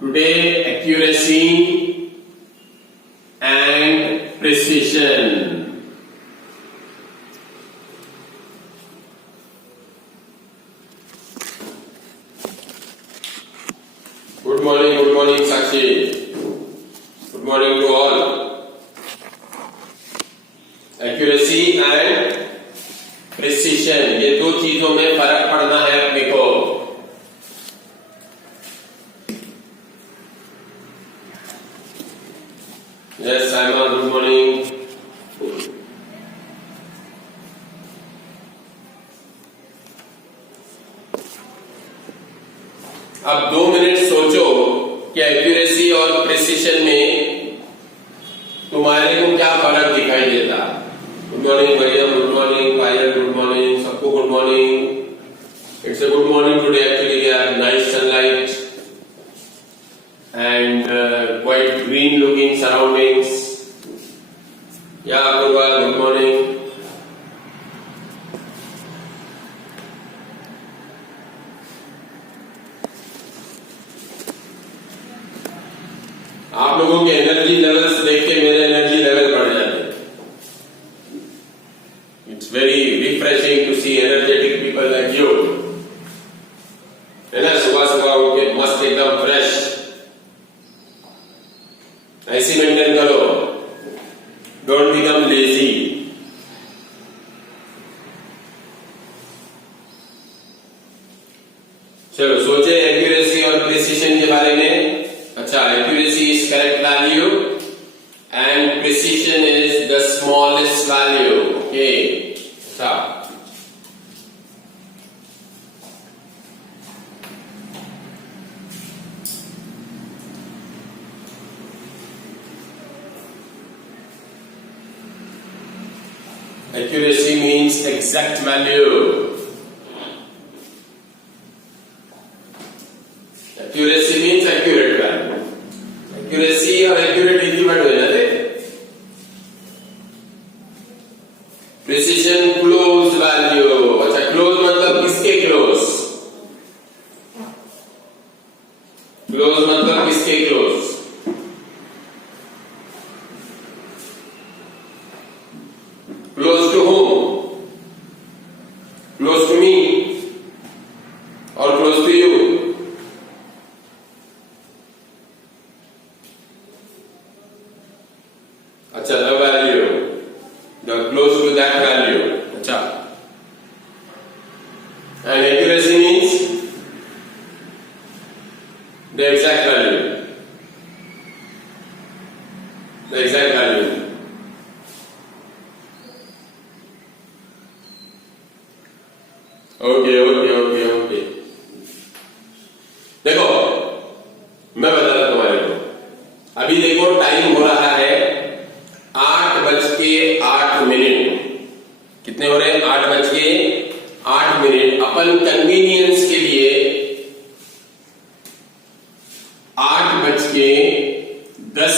Today, accuracy and precision. Good morning, Sakshi. Good morning to all. Accuracy and precision, ये दो चीजों में फर्क पड़ना है अपने को. Yes, Simon, good morning. अब 2 मिनट सोचो कि एक्यूरेसी और प्रिसिशन में तुम्हारे को क्या फर्क दिखाई देता. गुड मॉर्निंग भैया, good morning Payal, good morning सबको, good morning. It's a good morning today actually. We have nice sunlight and quite green looking surroundings. Yeah, good morning. आप लोगों के एनर्जी लेवल्स देख के मेरे एनर्जी लेवल बढ़ जाते हैं. It's very refreshing to see energetic people like you. है ना, सुबह सुबह उठ के मस्त एकदम फ्रेश. ऐसी मेंटेन करो. Don't become lazy. चलो सोचे एक्यूरेसी और प्रिसिशन के बारे में. अच्छा, accuracy is correct value and precision is the smallest value. Okay, अच्छा. Accuracy means exact value. Accuracy means accurate value. Accuracy और accurate एक ही वर्ड हो जाते. Precision close value. अच्छा, close मतलब किसके close? Close मतलब किसके close? Close to whom? Close to me or close to you? अच्छा, the value, the close to that value. अच्छा, and accuracy means the exact value. The exact value. Okay. देखो, मैं बताता तुम्हारे को. अभी देखो टाइम हो रहा है 8:08. कितने हो रहे हैं? 8:08. अपन कन्वीनियंस के लिए 8:10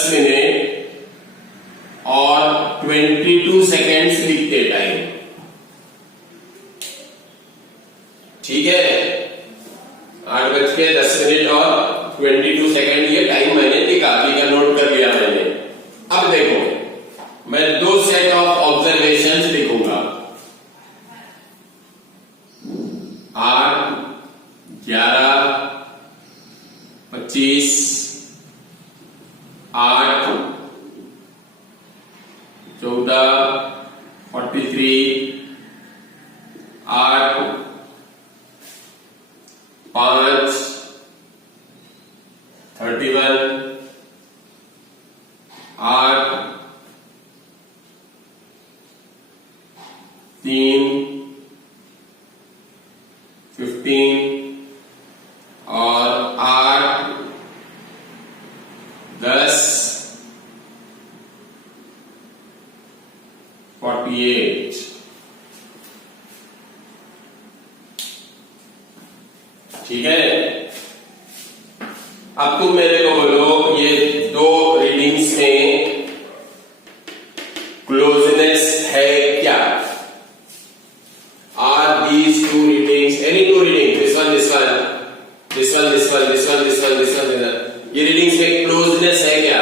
और 22 सेकेंड्स लिखते टाइम. ठीक है, 8:10 और 22 सेकेंड ये टाइम मैंने लिखा. ठीक है, नोट कर लिया मैंने. अब देखो, मैं 2 सेट ऑफ ऑब्जर्वेशंस लिखूंगा. 8:11:25 8:14:43 8:5:31 8:3:15 और 8:10:48. ठीक है. अब तुम मेरे को बोलो, ये 2 रीडिंग्स में क्लोजनेस है क्या? Are these 2 readings, any 2 readings, this one, ये रीडिंग्स में क्लोजनेस है क्या?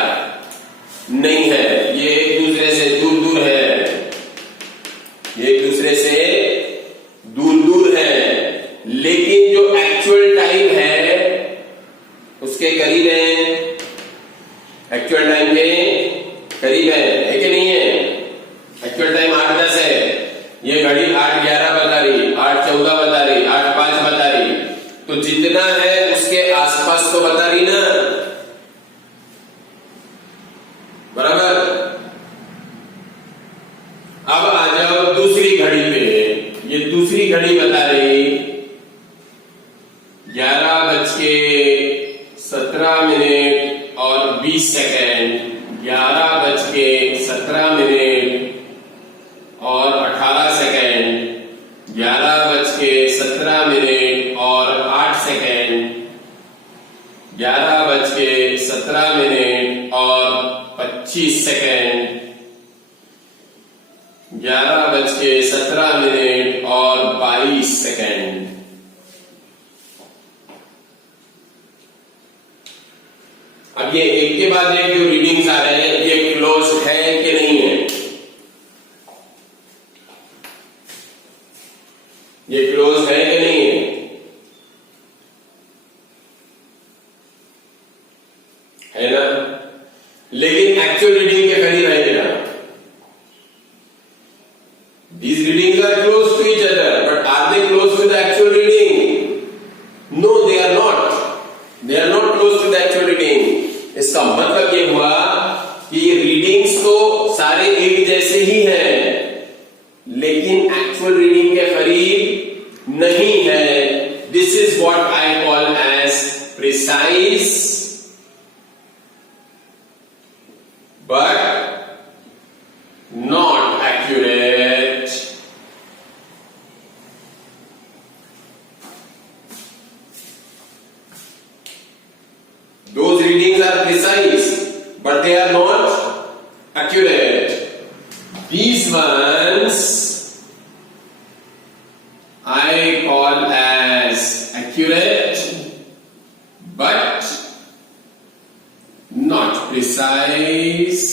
नहीं है। ये एक दूसरे से दूर दूर है, ये एक दूसरे से दूर दूर है, लेकिन जो एक्चुअल टाइम है उसके करीब है। एक्चुअल टाइम के करीब है कि नहीं है? एक्चुअल टाइम 8:10 है, ये घड़ी 8:11 बता रही, 8:14 बता रही, 8:05 बता रही, तो जितना है उसके आसपास तो बता रही ना, बराबर। अब आ जाओ दूसरी घड़ी पे, ये दूसरी घड़ी बता रही 11:17 और 20 सेकेंड, 11:17 और 18 सेकेंड, 11:17 और 8 सेकेंड, 11:17 और 25 सेकेंड, 11:17 और 22 सेकेंड। अब ये एक के बाद एक जो रीडिंग्स आ रहे हैं, ये क्लोज है कि नहीं है? ये क्लोज है कि नहीं है? है ना? लेकिन एक्चुअल रीडिंग के करीब है क्या? These readings are close to each other, but are they close to the actual reading? No, they are not. They are not close to the actual reading. इसका मतलब ये हुआ कि ये रीडिंग्स तो सारे एक जैसे ही हैं, लेकिन एक्चुअल रीडिंग के करीब नहीं है। This is what I call as precise but not accurate. Those readings are precise, but they are not accurate. These ones I call as accurate, but not precise.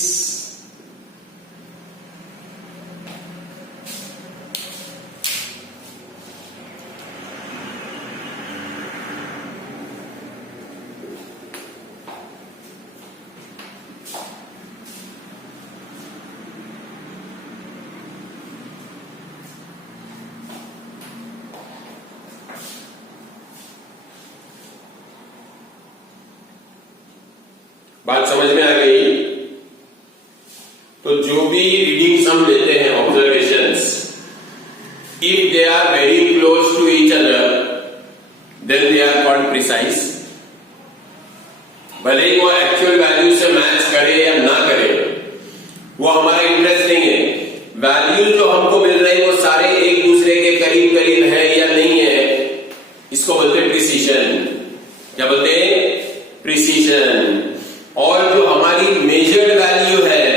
बात समझ में आ गई? तो जो भी रीडिंग्स हम लेते हैं, observations, if they are very close to each other, then they are called precise. भले ही वो एक्चुअल वैल्यू से मैच करे या ना करे, वो हमारा इंटरेस्ट नहीं है। वैल्यू जो हमको मिल रही है वो सारे एक दूसरे के करीब करीब है या नहीं है, इसको बोलते हैं प्रिसीजन। क्या बोलते हैं? प्रिसीजन। और जो हमारी मेजर्ड वैल्यू है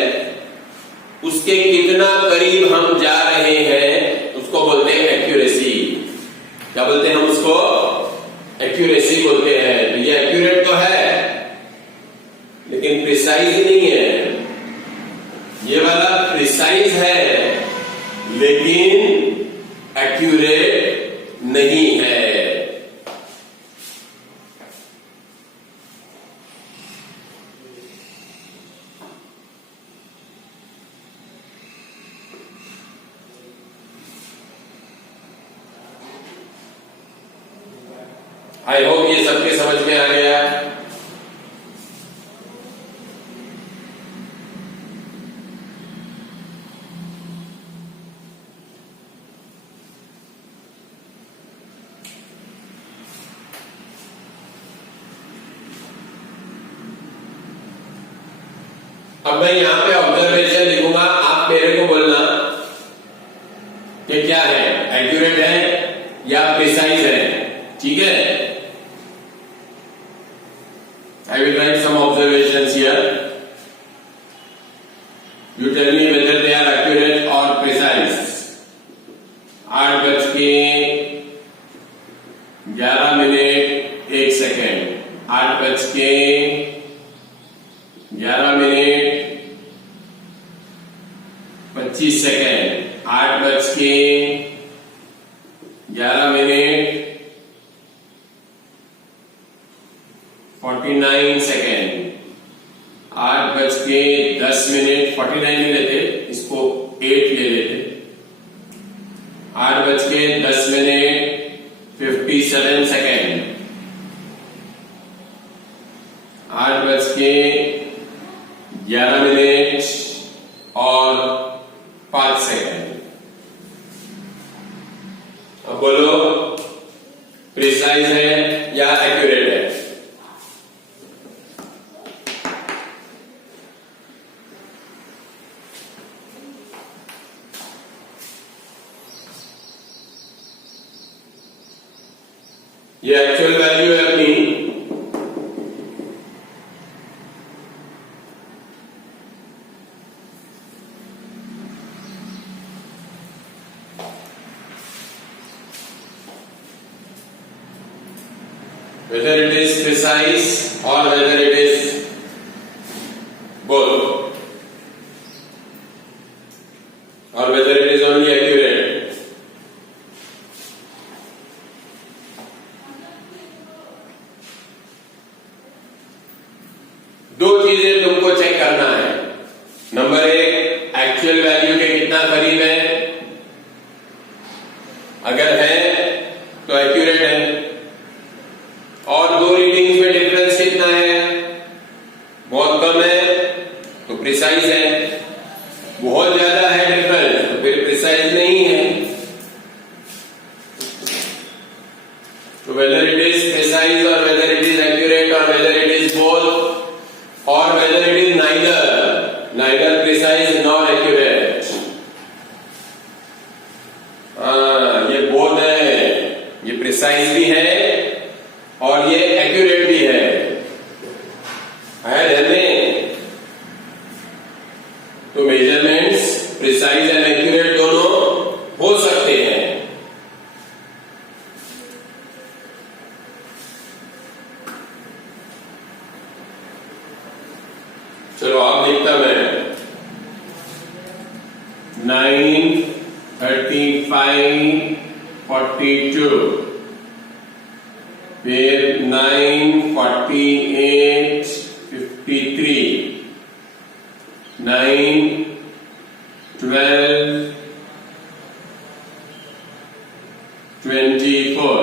उसके कितना करीब हम जा रहे हैं उसको बोलते हैं एक्यूरेसी। क्या बोलते हैं हम उसको? एक्यूरेसी बोलते हैं। तो ये एक्यूरेट तो है लेकिन प्रिसाइज नहीं है। ये वाला प्रिसाइज है लेकिन एक्यूरेट नहीं है। आई होप ये सबके समझ में आ गया। अब मैं यहां पे ऑब्जर्वेशन लिखूंगा, आप मेरे को बोलना कि क्या है, एक्यूरेट है या प्रिसाइज है। ठीक है? I will write some observations here. You tell me whether they are accurate or precise. 8:11 1 second, 8 8:11:25, 8:49, 8:10, 49 नहीं लेते, इसको 8 ले लेते, 8:10, 57 सेकेंड, 8:11 और 5 सेकेंड। अब बोलो प्रिसाइज है या एक्यूरेट है? ये एक्चुअल वैल्यू है अपनी, whether it is precise or whether it is both, or whether it is only accurate. दो चीजें तुमको चेक करना है। नंबर 1, एक्चुअल वैल्यू के कितना करीब है, अगर है तो एक्यूरेट है, और दो रीडिंग्स में डिफरेंस कितना है, बहुत कम है तो प्रिसाइज है, बहुत ज्यादा है डिफरेंस तो फिर प्रिसाइज नहीं है। तो वेदर इट इज प्रिसाइज और वेदर इट इज एक्यूरेट और whether it is both or whether it is neither precise nor accurate, ये both है, ये precise भी है और ये accurate भी है ध्यान में। तो मेजरमेंट्स precise and accurate दोनों हो सकते हैं। चलो आप लिखता मैं 9, 35, 42, फिर 9, 48, 53, 9, 12, 24,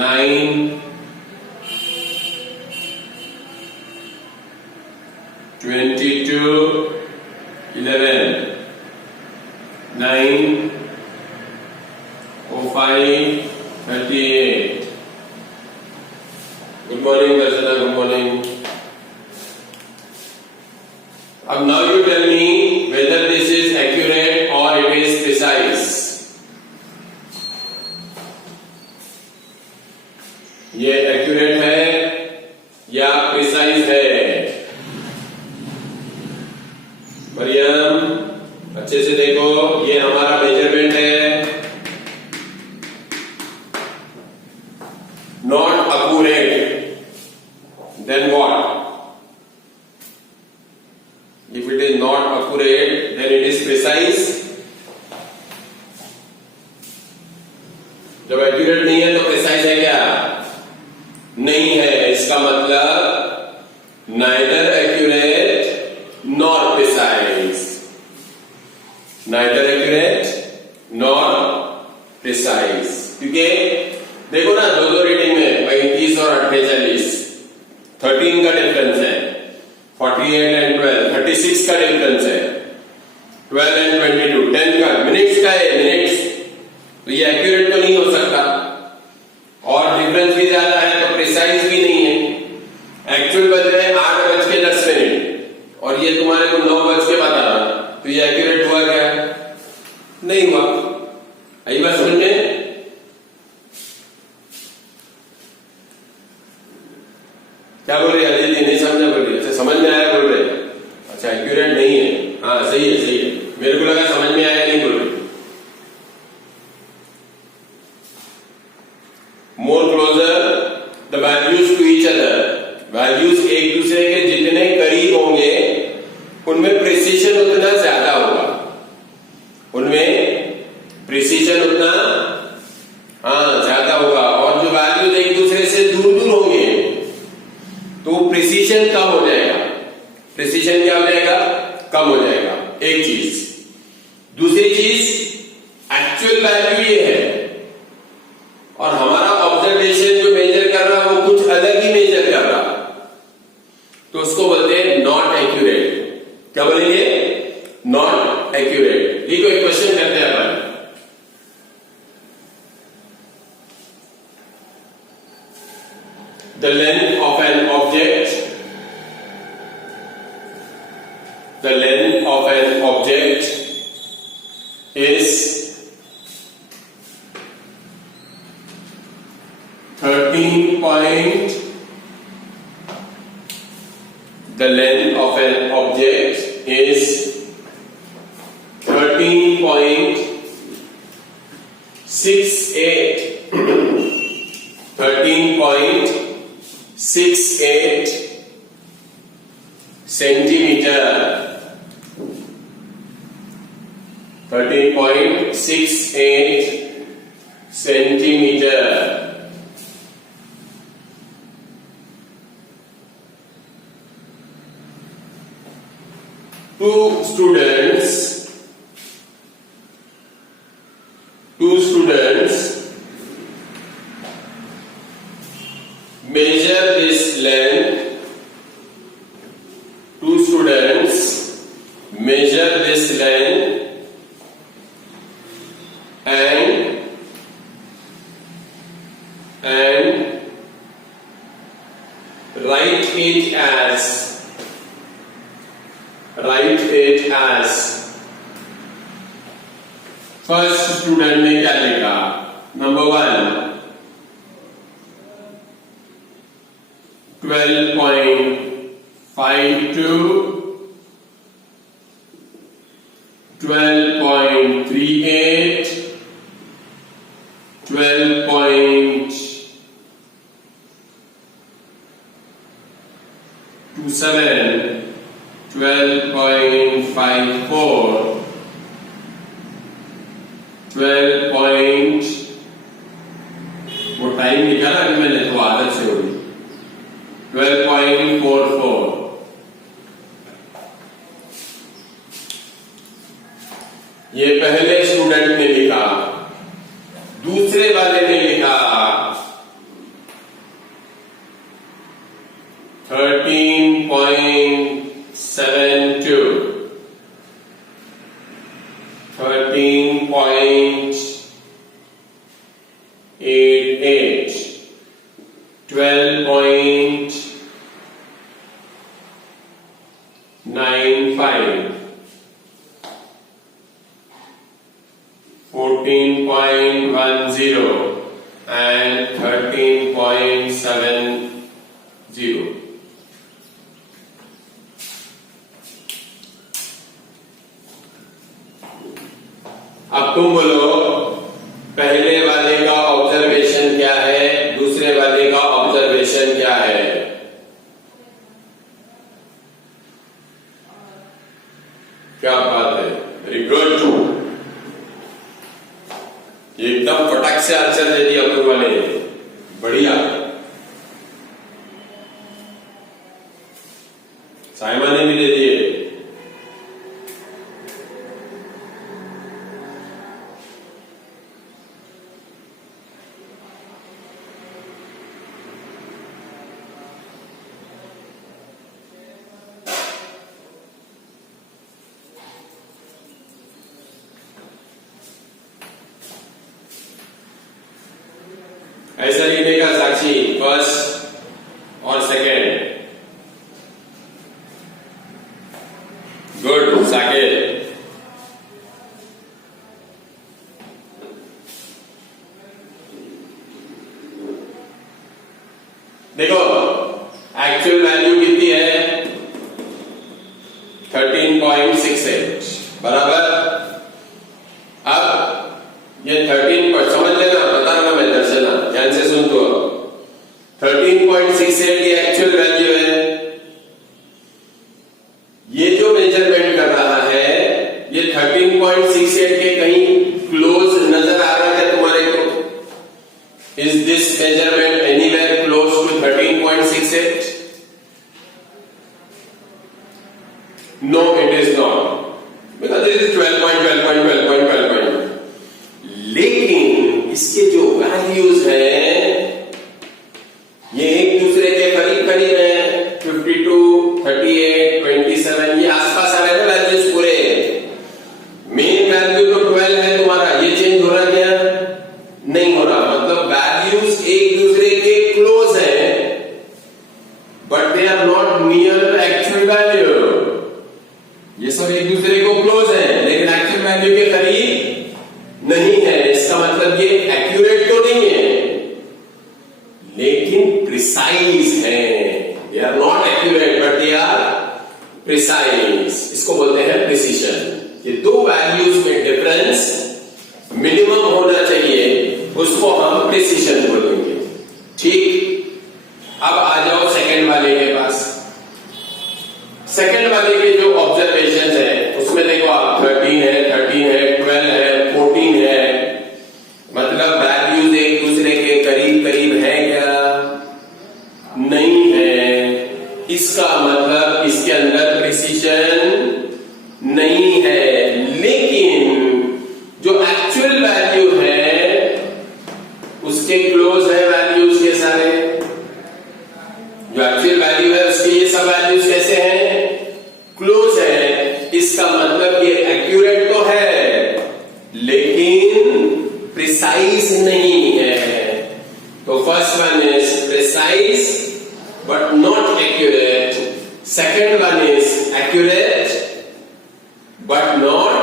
9, 22, 11, 9, 05, 38. Good morning, Dasana. Good morning. Now you tell me whether this is accurate or it is precise. ये accurate है या precise है? मरियम अच्छे से देखो, ये हमारा मेजरमेंट है, not accurate, then what? If it is not accurate then it is precise. जब एक्यूरेट नहीं है तो प्रिसाइज है क्या? नहीं है। इसका मतलब neither accurate nor precise, neither accurate nor precise। क्योंकि देखो ना, दो रीडिंग में 35 और 48, 13 का डिफरेंस है, 48 एंड 12, 36 का डिफरेंस है, 12 एंड 22, 10 का, मिनट्स का है, मिनट्स। तो ये एक्यूरेट तो नहीं हो सकता, और डिफरेंस भी ज्यादा है तो प्रिसाइज भी नहीं है। एक्चुअल बज रहे 8:10 और ये तुम्हारे को 9 बता रहा, तो ये एक्यूरेट हुआ क्या? नहीं हुआ। आई बात समझ में? क्या बोल रहे हैं अजय जी? नहीं समझा बोल रहे? अच्छा समझ में आया बोल रहे? अच्छा एक्यूरेट नहीं है, हाँ सही है सही है, मेरे को लगा समझ में आया नहीं बोल रहे। More closer the values to each other, precision कम हो जाएगा। प्रिसीशन क्या हो जाएगा? कम हो जाएगा, एक चीज। दूसरी चीज, एक्चुअल वैल्यू ये है और हमारा ऑब्जर्वेशन जो मेजर कर रहा है वो कुछ अलग ही मेजर कर रहा, तो उसको बोलते हैं नॉट एक्यूरेट। क्या बोलेंगे? Not accurate. ये कोई क्वेश्चन करते हैं अपन। The length of an object, the length of an object is 13 point. The length of an object is 13.68. 13.68 centimetre. 13.68 centimetre. Two students measure this length. Two students measure this length and write it as first student ने क्या लिखा? Number 1 12.52, 12.38, 12.27, 12.54, 12. वो time निकाला कि मैंने तो आदत से होगी। 12.44। ये पहले स्टूडेंट ने लिखा। दूसरे वाले ने लिखा 13.72, 13.88, 12.95, 14.10 and 13.70. अब तुम बोलो पहले वाले का ऑब्जर्वेशन क्या है, दूसरे वाले का ऑब्जर्वेशन क्या है? क्या बात है, वेरी गुड। एकदम फटाक से आंसर दे दिया तुम वाले, बढ़िया। साइमा ने भी दे दिए। ऐसा लिखने का साक्षी फर्स्ट और सेकेंड। गुड साकेत। देखो एक्चुअल वैल्यू कितनी है? 13.68 बराबर। अब ये 13 पर समझ लेना, बता रहा मैं दर्शना, ध्यान से सुन। तो 13.68 ये एक्चुअल वैल्यू है। ये जो मेजरमेंट कर रहा है ये 13.68 के कहीं क्लोज नजर आ रहा है तुम्हारे को? Is this measurement anywhere close to 13.68? No, it is not. Because this is 12.12.12.12.12. लेकिन इसके जो वैल्यूज हैं ये एक दूसरे के करीब करीब है। 52, 38, 27 ये आसपास आ रहे हैं वैल्यूज पूरे। मेन वैल्यू तो 12 है तुम्हारा, ये चेंज हो रहा क्या? नहीं हो रहा। मतलब वैल्यूज एक दूसरे के क्लोज हैं, but they are not near actual value. ये सब एक दूसरे को क्लोज है लेकिन एक्चुअल वैल्यू के करीब नहीं है। इसका मतलब ये एक्यूरेट तो नहीं है लेकिन प्रिसाइज है। They are not accurate but they are precise. इसको बोलते हैं प्रिसीशन। ये दो वैल्यूज में डिफरेंस मिनिमम होना चाहिए, उसको हम प्रिसीशन बोलेंगे। ठीक, अब आ जाओ सेकंड वाले के पास। सेकंड वाले के जो ऑब्जर्वेशन है उसमें देखो आप 13 है, 12 है, 14 है। मतलब वैल्यूज एक दूसरे के करीब करीब है क्या? नहीं है। इसका मतलब इसके अंदर प्रिसीशन नहीं है। लेकिन जो एक्चुअल वैल्यू है उसके क्लोज है वैल्यूज के सारे। जो एक्चुअल वैल्यू है उसके ये सब वैल्यूज कैसे हैं? क्लोज है। इसका मतलब ये एक्यूरेट तो है लेकिन प्रिसाइज नहीं है। तो first one is precise but not accurate. Second one is accurate but not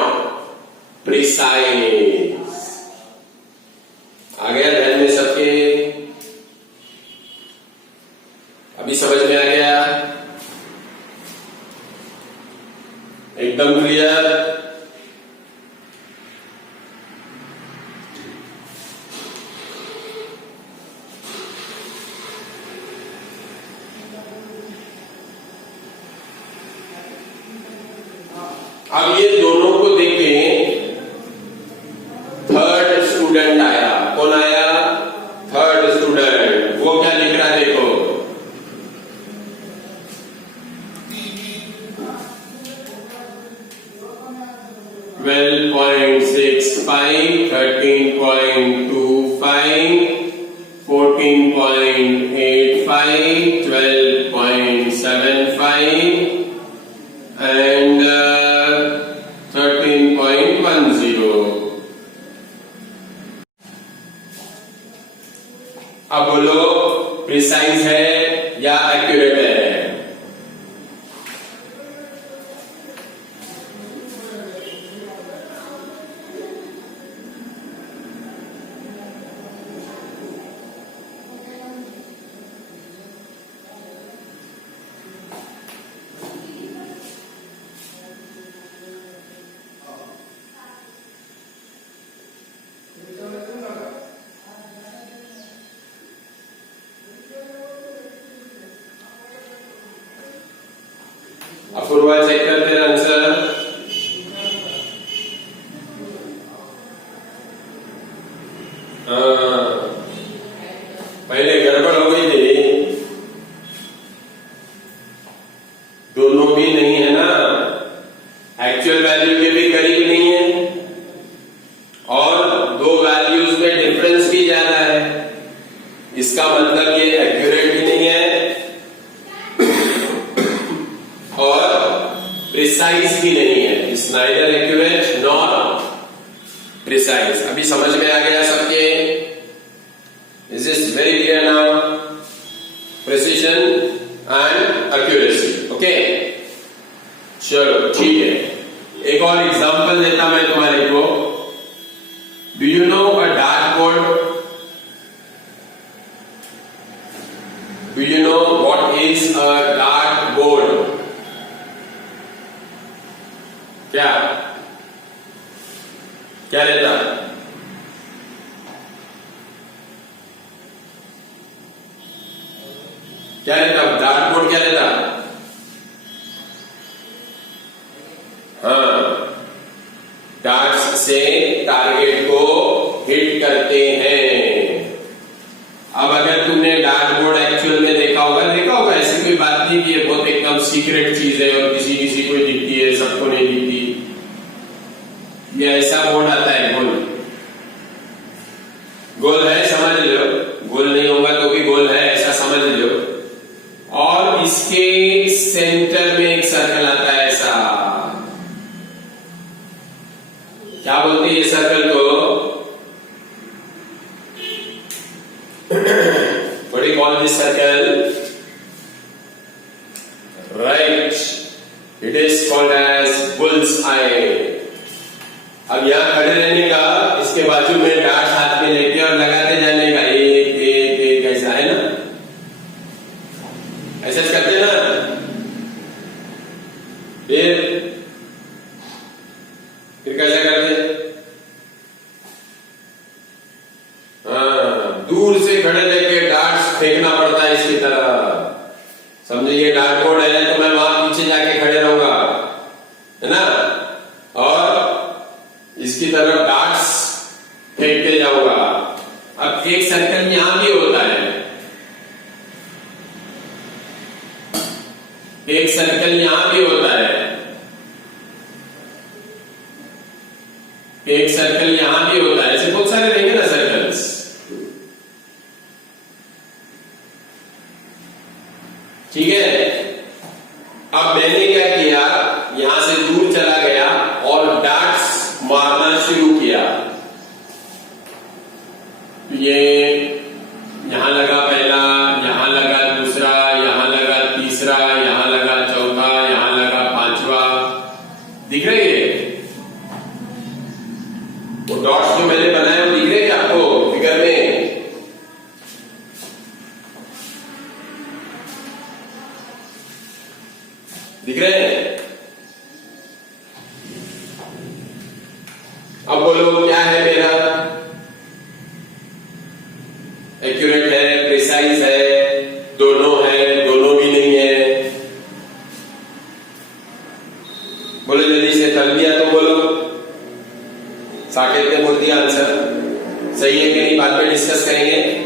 precise. आ गया ध्यान में सबके? अभी समझ में आ गया? एकदम क्लियर? अब ये दोनों को देखें। थर्ड स्टूडेंट आया। कौन आया? Third student. वो क्या लिख रहा है देखो। Twelve 12.65, 13.25, 14.85, 12.75 and 13.10। अब बोलो प्रिसाइज है या एक्यूरेट है? अपूर्वा चेक कर तेरा आंसर। पहले गड़बड़ हो गई थी। दोनों भी नहीं है ना, एक्चुअल वैल्यू के भी करीब नहीं है और दो वैल्यूज में डिफरेंस भी ज्यादा है। इसका मतलब ये एक्यूरेट भी नहीं है और प्रिसाइज भी नहीं है। It's neither accurate nor precise. अभी समझ में आ गया सबके? Is this very clear now? Precision and accuracy. Okay, चलो ठीक है। एक और एग्जांपल देता मैं तुम्हारे को। Do you know a dark board? Do you know what is a dark board? क्या क्या रहता? क्या रहता? डार्क बोर्ड क्या रहता? हाँ, डार्ट्स से टारगेट को हिट करते हैं। अब अगर तुमने डार्क बोर्ड एक्चुअल में देखा होगा ऐसी कोई बात नहीं कि ये बहुत एकदम सीक्रेट चीज है और किसी किसी को दिखती है, सबको नहीं दिखती। ये ऐसा बोर्ड आता है गोल, गोल है समझ लो, गोल नहीं होगा तो भी गोल है ऐसा समझ लो। और इसके सेंटर में एक सर्कल आता है ऐसा, क्या बोलते हैं ये सर्कल को? What do you call this circle? Right, it is called as bull's eye. अब यहां खड़े रहने का, इसके बाजू में डार्ट हाथ में लेके और लगाते जाने का, एक एक एक ऐसा है ना, ऐसा करते ना। फिर कैसा करते? दूर से खड़े लेके डार्ट फेंकना पड़ता है इसकी तरफ। समझे, ये डार्ट बोर्ड है तो मैं वहां पीछे जाके खड़े रहूंगा, है ना, और इसकी तरफ डार्ट्स फेंकते जाऊंगा। अब एक सर्कल यहां भी होता है, एक सर्कल यहां भी होता है, एक सर्कल यहां भी होता है। ऐसे बहुत सारे रहेंगे ना सर्कल्स। ठीक है, अब मैंने क्या किया, यहां से दूर चला गया और डार्ट्स मारना शुरू किया। ये यहां लगा पहला, यहां लगा दूसरा, यहां लगा तीसरा, यहां लगा चौथा, यहां लगा पांचवा। दिख रहे हैं वो डॉट्स जो मैंने बनाए, वो दिख रहे हैं आपको फिगर में? दिख रहे हैं? अब बोलो क्या है मेरा? एक्यूरेट है, प्रिसाइज है, दोनों है, दोनों भी नहीं है? बोलो जल्दी से, तल दिया तो बोलो। साकेत ने बोल दिया आंसर, सही है कि नहीं बाद में डिस्कस करेंगे।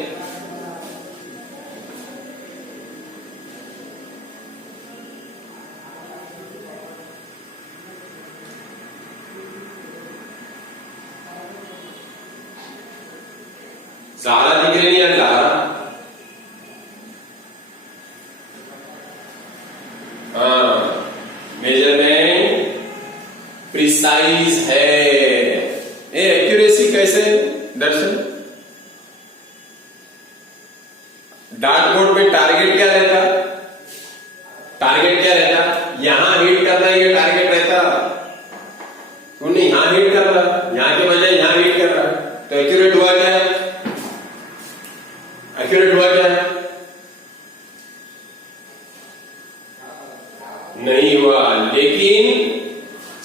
सहारा दिख रही नहीं है? सहारा, हाँ, मेजरमेंट प्रिसाइज है। एक्यूरेसी कैसे दर्शन? डार्ट बोर्ड में टारगेट क्या रहता? टारगेट क्या रहता? यहां हिट करना, ये टारगेट रहता। तूने यहां हिट कर रहा, यहां के बजाय यहां हिट कर रहा, तो एक्यूरेट हुआ क्या? एक्यूरेट हुआ क्या? नहीं हुआ, लेकिन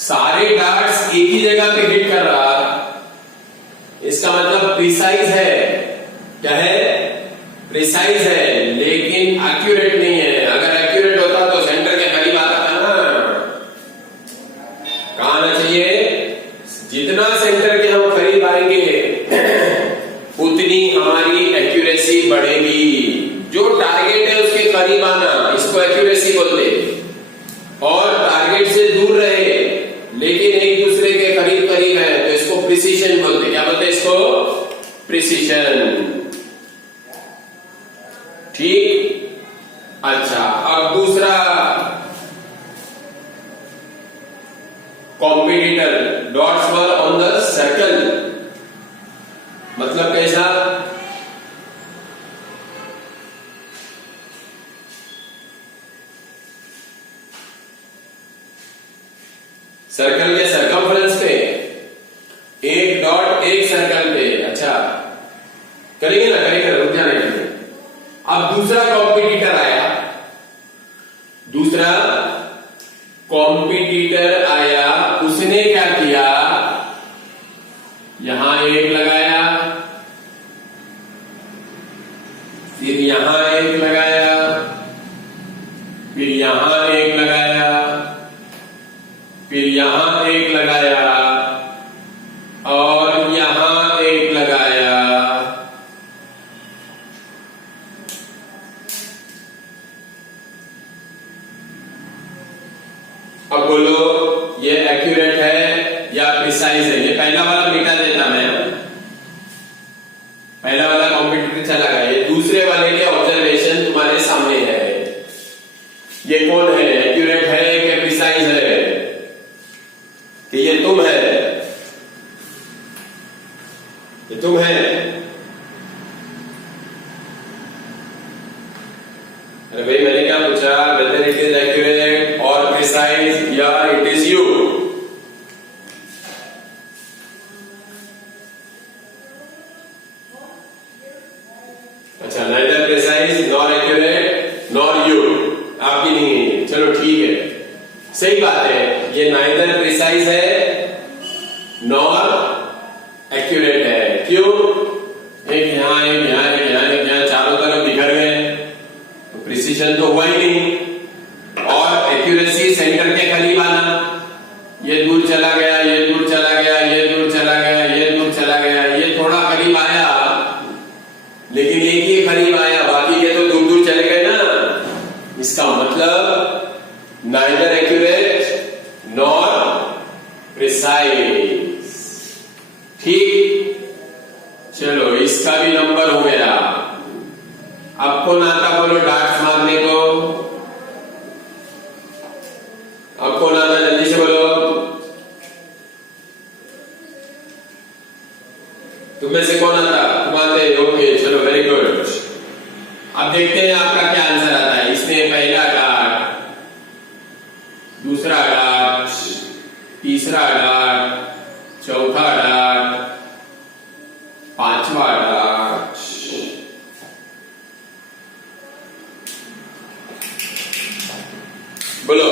सारे डार्ट्स एक ही जगह पे हिट कर रहा, इसका मतलब प्रिसाइज है। क्या है? प्रिसाइज है, लेकिन एक्यूरेट नहीं है। अगर एक्यूरेट होता तो सेंटर के करीब आता था ना। कहां आना चाहिए? जितना सेंटर के हम करीब आएंगे उतनी हमारी एक्यूरेसी बढ़ेगी। जो टारगेट है उसके करीब आना, इसको एक्यूरेसी बोलते हैं। और टारगेट से दूर रहे लेकिन एक दूसरे के करीब करीब है तो इसको प्रिसीजन बोलते हैं। क्या बोलते हैं इसको? प्रिसीजन। ठीक, अच्छा, अब दूसरा competitor, dots were on the circle, मतलब कैसा? सर्कल के सर्कमफ्रेंस पे एक डॉट एक सर्कल पे। अच्छा, करेंगे ना, करेंगे, रुक जाने दीजिए। अब दूसरा कॉम्पिटिटर आया, दूसरा कॉम्पिटिटर आया, उसने क्या किया? यहां एक लगाया, फिर यहां एक लगाया, फिर यहां एक लगाया, फिर यहां एक लगाया और यहां एक लगाया। अब बोलो ये एक्यूरेट है या प्रिसाइज है। ये पहला वाला मिटा देता मैं, पहला वाला कॉम्पिटिटर चला गया। ये दूसरे वाले के ऑब्जर्वेशन तुम्हारे सामने है। ये कौन है, एक्यूरेट है कि प्रिसाइज है, कि ये तुम है, ये तुम है। अरे भाई मैंने क्या पूछा, वेदर इट इज एक्यूरेट और प्रिसाइज या इट इज यू। अच्छा, neither precise nor accurate nor you, आपकी नहीं है। चलो ठीक है, सही बात है। ये neither precise है nor accurate है। क्यों? एक यहाँ एक यहाँ एक यहाँ एक यहाँ, चारों तरफ बिखर गए, तो प्रिसीजन तो हुआ ही नहीं। और एक्यूरेसी सेंटर के करीब आना, ये दूर चला गया, ये दूर चला गया, ये दूर चला गया, ये दूर चला गया, ये थोड़ा करीब आया, लेकिन एक ही करीब आया, बाकी के तो दूर दूर चले गए ना। इसका मतलब नाइदर एक्यूरेट नॉर प्रिसाइज। ठीक, चलो इसका भी नंबर हो गया। अब कौन आता बोलो डार्ट्स मारने को, अब कौन आता जल्दी से बोलो। तुम में से कौन आता, तुम आते, ओके चलो वेरी गुड। अब देखते हैं आपका क्या आंसर आता है। इसने पहला डार्ट, दूसरा डार्ट, तीसरा डार्ट, चौथा डार्ट, पांचवा डार्ट, बोलो।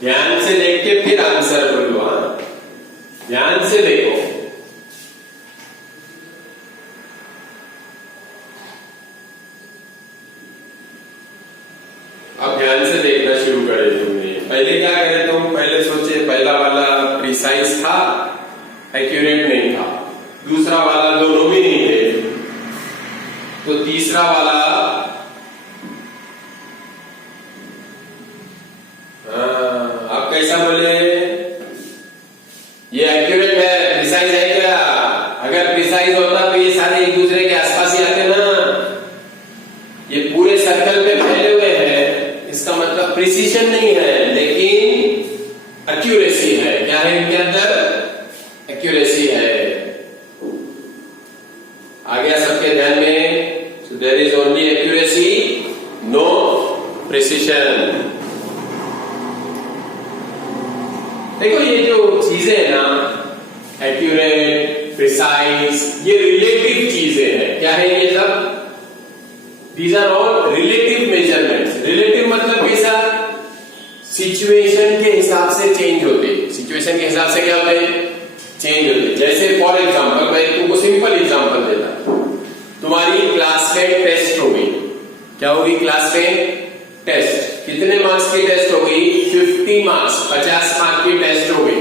ध्यान से देख के फिर आंसर बोलो। हाँ, ध्यान से देखो। अब ध्यान से देखना शुरू करे तुमने। पहले क्या करे तुम, पहले सोचे पहला वाला प्रिसाइज था, एक्यूरेट नहीं था, दूसरा वाला दोनों भी नहीं थे, तो तीसरा वाला कैसा बोले, ये एक्यूरेट है, प्रिसाइज है क्या? अगर प्रिसाइज होता तो ये सारे एक दूसरे के आसपास ही आते ना। ये पूरे सर्कल पे फैले हुए हैं, इसका मतलब प्रिसीजन नहीं है, लेकिन एक्यूरेसी है। क्या है इनके अंदर? एक्यूरेसी है। आ गया सबके ध्यान में? So there is only accuracy, no precision. देखो ये जो चीजें है ना, एक्यूरेट, प्रिसाइज, ये रिलेटिव चीजें हैं। क्या है ये सब? These are all relative measurements. Relative मतलब कैसा? सिचुएशन के हिसाब से चेंज होते। सिचुएशन के हिसाब से क्या होते हैं? चेंज होते। जैसे फॉर एग्जाम्पल, मैं तुमको सिंपल एग्जाम्पल देता हूं। तुम्हारी क्लास में टेस्ट होगी। क्या होगी क्लास में? टेस्ट। कितने मार्क्स की टेस्ट होगी? 50 मार्क्स, 50 मार्क्स की टेस्ट होगी।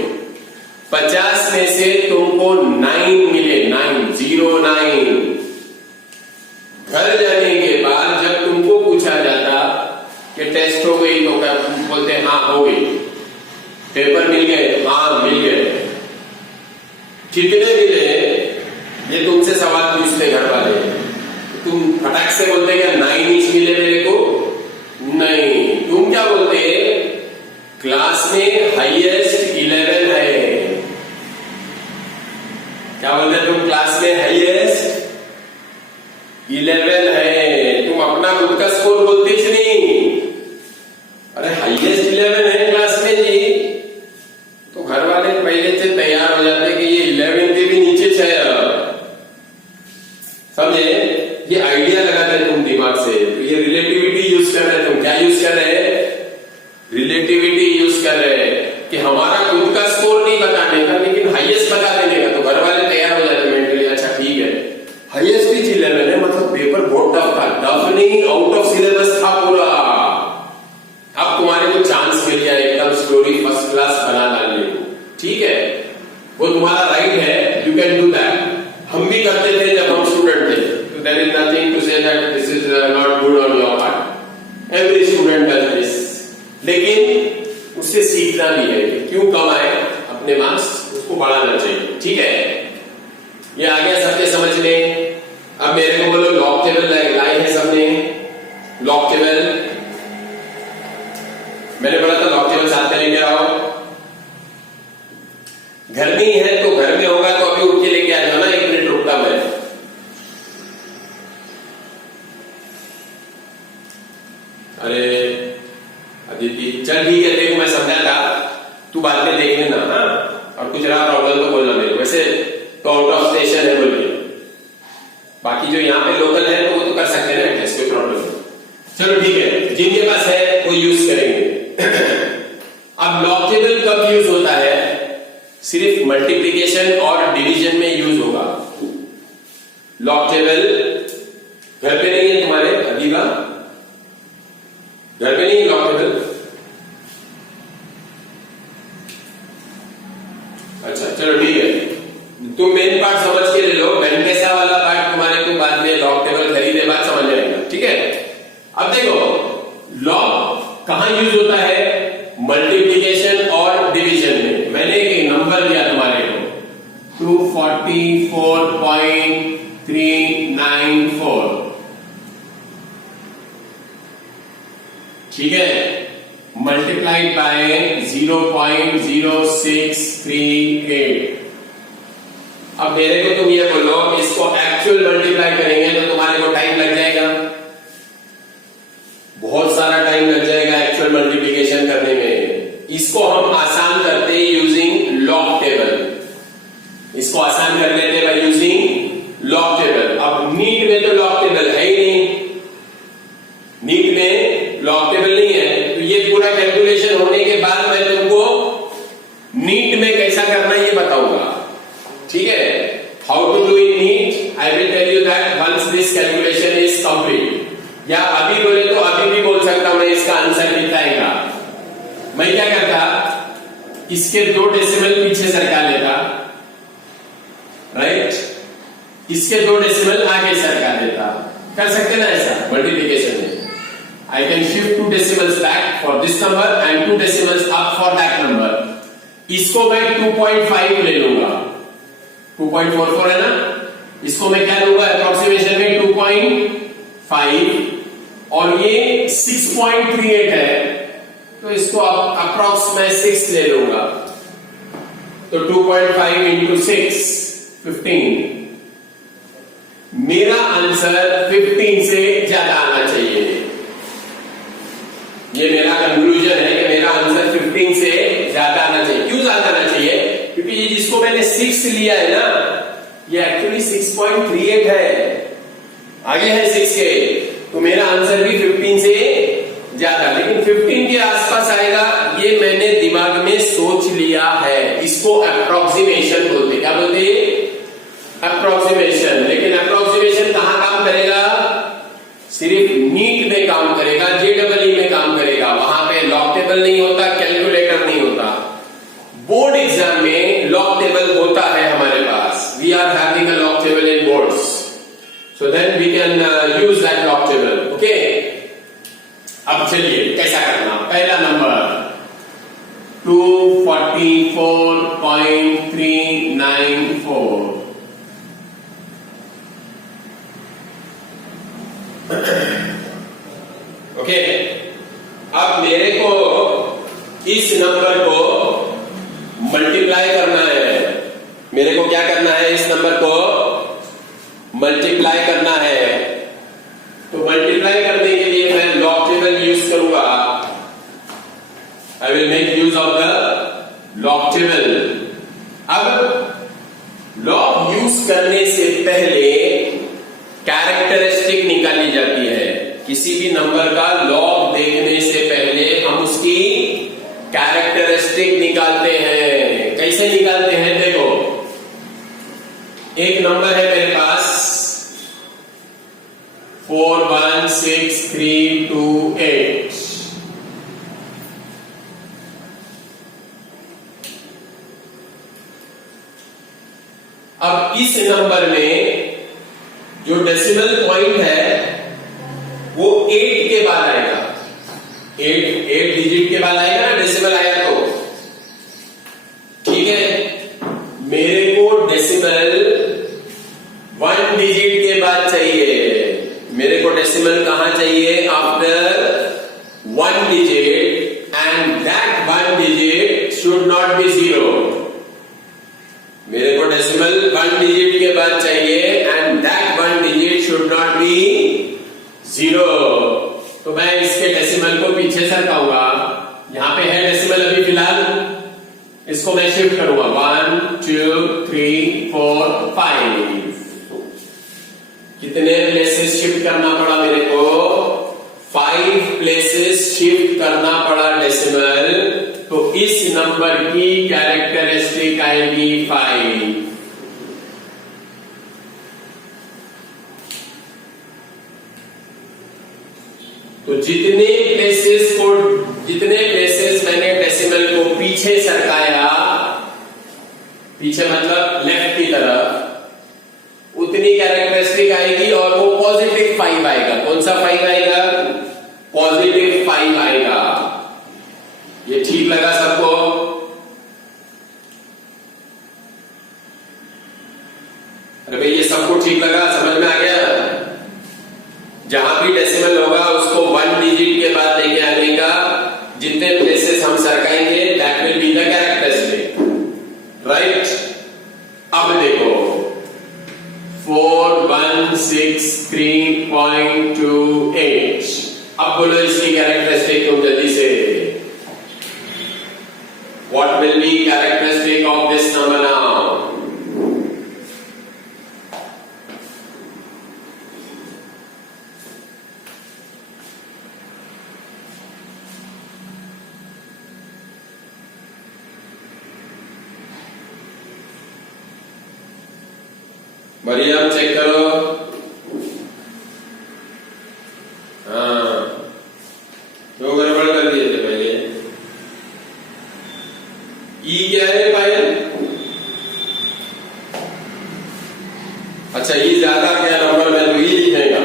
50 में से तुमको 9 मिले, 909। घर जाने के बाद जब तुमको पूछा जाता कि टेस्ट हो गई, तो क्या बोलते? हाँ हो गई। पेपर मिल गए? हाँ मिल गए। कितने मिले ये तुमसे सवाल पूछते घर वाले, तुम फटाक से बोलते क्या 9 इंच मिले मेरे को? नहीं, तुम क्या बोलते? क्लास में हाईएस्ट 11 है। क्या बोलते तुम? क्लास में हाईएस्ट 11 है। तुम अपना खुद का स्कोर बोलते ही नहीं। अरे हाईएस्ट 11 है क्लास में जी, तो घर वाले पहले से तैयार हो जाते कि ये 11 के भी नीचे है। समझे? ये आइडिया लगाते तुम दिमाग से। तो ये रिलेटिविटी यूज कर रहे तुम। क्या यूज कर रहे हैं? रिलेटिविटी यूज कर रहे हैं कि हमारा खुद का स्कोर नहीं बताने का, लेकिन हाईएस्ट बता देने का। तो घर वाले तैयार हो जाते मेंटली, अच्छा ठीक है हाईएस्ट ही चिल्ला मैंने, मतलब पेपर बहुत टफ था, टफ नहीं आउट ऑफ सिलेबस था पूरा। अब तुम्हारे को चांस मिल गया एकदम स्टोरी फर्स्ट क्लास बना डालने को, ठीक है, वो तुम्हारा राइट है, यू कैन डू दैट। हम भी करते थे जब हम स्टूडेंट थे, तो there is nothing to say that this is not good on your part, every student does this. लेकिन उससे सीखना भी है कि क्यों कम आए अपने मार्क्स, उसको बढ़ाना चाहिए, ठीक है। ये आ गया सबके समझ में। अब मेरे को बोलो लॉग टेबल लाए है सबने, लॉग टेबल मैंने बोला था लॉग टेबल साथ में लेके आओ। घर में ही है तो घर में होगा तो अभी उठ के लेके आ जाओ ना, 1 मिनट रुकता मैं। अरे अदिति चल ठीक है, देखो मैं समझा था, तू बाद में देख लेना, हाँ, और कुछ रहा प्रॉब्लम तो बोलना मेरे। वैसे तो आउट ऑफ स्टेशन है बोलिए, बाकी जो यहाँ पे लोकल है तो वो तो कर सकते हैं ना एडजस्ट, कोई प्रॉब्लम नहीं। चलो ठीक है, जिनके पास है वो यूज करेंगे। अब लॉग टेबल कब यूज होता है? सिर्फ मल्टीप्लिकेशन और डिवीजन में यूज होगा। लॉग टेबल घर पे नहीं है तुम्हारे अभी का, घर पे नहीं है लॉग टेबल? अच्छा चलो ठीक है, तुम मेन पार्ट समझ के ले लो, कैसा वाला पार्ट तुम्हारे को बाद में लॉग टेबल खरीदे बाद समझ जाएगा, ठीक है। अब देखो लॉग कहां यूज होता है? मल्टीप्लिकेशन और डिवीजन में। मैंने एक नंबर दिया तुम्हारे को 244.394, ठीक है, मल्टीप्लाइड बाय 0.0638। अब मेरे को तुम ये बोलो इसको एक्चुअल मल्टीप्लाई करेंगे तो तुम्हारे को टाइम लग जाएगा, बहुत सारा टाइम लग जाएगा एक्चुअल मल्टीप्लिकेशन करने में। इसको हम आसान करते हैं यूजिंग लॉग टेबल, इसको आसान कर लेते हैं बाय यूजिंग लॉग टेबल। अब नीट में तो लॉग टेबल है ही नहीं, नीट में लॉग टेबल नहीं है, तो ये पूरा कैलकुलेशन होने के बाद मैं तुमको नीट में कैसा करना ये बताऊंगा, ठीक है। How to do in NEET I will tell you that once this calculation is complete. या अभी बोले तो अभी भी बोल सकता हूं मैं इसका आंसर कितना आएगा। मैं क्या करता, इसके 2 डेसिमल पीछे सरका लेता, राइट, इसके 2 डेसिमल आगे सरका देता। कर सकते ना ऐसा मल्टीप्लिकेशन में? I can shift 2 decimals back for this number and 2 decimals up for that number. इसको मैं 2.5 ले लूंगा, 2.44 है ना, इसको मैं क्या लूंगा अप्रोक्सीमेशन में 2.5, और ये 6.38 है तो इसको अप्रोक्स मैं 6 ले लूंगा, तो 2.5 इंटू 6 15। मेरा आंसर 15 से ज्यादा आना चाहिए। ये मेरा कंक्लूजन है कि मेरा आंसर 15 से ज्यादा आना चाहिए। क्यों ज्यादा आना चाहिए? क्योंकि ये जिसको मैंने 6 लिया है ना, ये एक्चुअली 6.38 है, आगे है 6 के, तो मेरा आंसर भी 15 से ज्यादा, लेकिन 15 के आसपास आएगा ये मैंने दिमाग में सोच लिया है। इसको अप्रोक्सीमेशन बोलते, क्या बोलते हैं? अप्रोक्सीमेशन। लेकिन अप्रोक्सीमेशन कहां काम करेगा? सिर्फ नीट में काम करेगा, JEE में काम करेगा, वहां पे लॉग टेबल नहीं होता, कैलकुलेटर नहीं होता। बोर्ड एग्जाम में लॉग टेबल होता है हमारे पास, we are having a log table in boards, so then we can use that log table, okay. अब चलिए कैसा करना। पहला नंबर 244.394, ओके। अब मेरे को इस नंबर को मल्टीप्लाई करना है, मेरे को क्या करना है? इस नंबर को मल्टीप्लाई करना है। तो मल्टीप्लाई करने के लिए मैं लॉग टेबल यूज करूंगा, I will make use of the log table. अब लॉग यूज करने से पहले कैरेक्टरिस्टिक निकाली जाती है। किसी भी नंबर का लॉग देखने से पहले हम उसकी कैरेक्टरिस्टिक निकालते हैं। कैसे निकालते हैं? देखो, एक नंबर है मेरे पास 416328। अब इस नंबर में जो डेसिमल पॉइंट है वो 8 के बाद आएगा। 8 डिजिट के बाद आएगा ना, डेसिमल आया तो। ठीक है, मेरे को डेसिमल 1 डिजिट के बाद चाहिए। मेरे को डेसिमल कहां चाहिए? After 1 digit, and that 1 digit should not be 0। मेरे को डेसिमल 1 डिजिट के बाद चाहिए, and that 1 digit should not be 0। तो मैं इसके डेसिमल को पीछे सरकाऊंगा। यहां पे है डेसिमल अभी फिलहाल, इसको मैं शिफ्ट करूंगा 1 2 3 4 5। कितने प्लेसेस शिफ्ट करना पड़ा मेरे को? 5 प्लेसेस शिफ्ट करना पड़ा डेसिमल। तो इस नंबर की कैरेक्टरिस्टिक आएगी 5। तो जितने प्लेसेस मैंने डेसिमल को पीछे सरकाया, पीछे मतलब लेफ्ट की तरफ, उतनी कैरेक्टरिस्टिक आएगी और वो पॉजिटिव 5 आएगा। कौन सा 5 आएगा? पॉजिटिव 5 आएगा। ये ठीक लगा सबको? अरे भाई, ये सबको ठीक लगा? समझ में आ गया? जहां भी डेसिमल होगा उसको 1 डिजिट के बाद लेके आने का। जितने प्लेसेस हम सरकाएंगे that will be the characteristic, right? अब देखो 4163.28। अब बोलो इसकी कैरेक्टरिस्टिक तुम जल्दी से। What will be characteristic of this number now? Maryam check करो। हाँ, क्यों गड़बड़ कर दिए थे पहले? ई क्या है पायल? अच्छा, ई ज्यादा क्या नंबर में तो ई लिखेगा।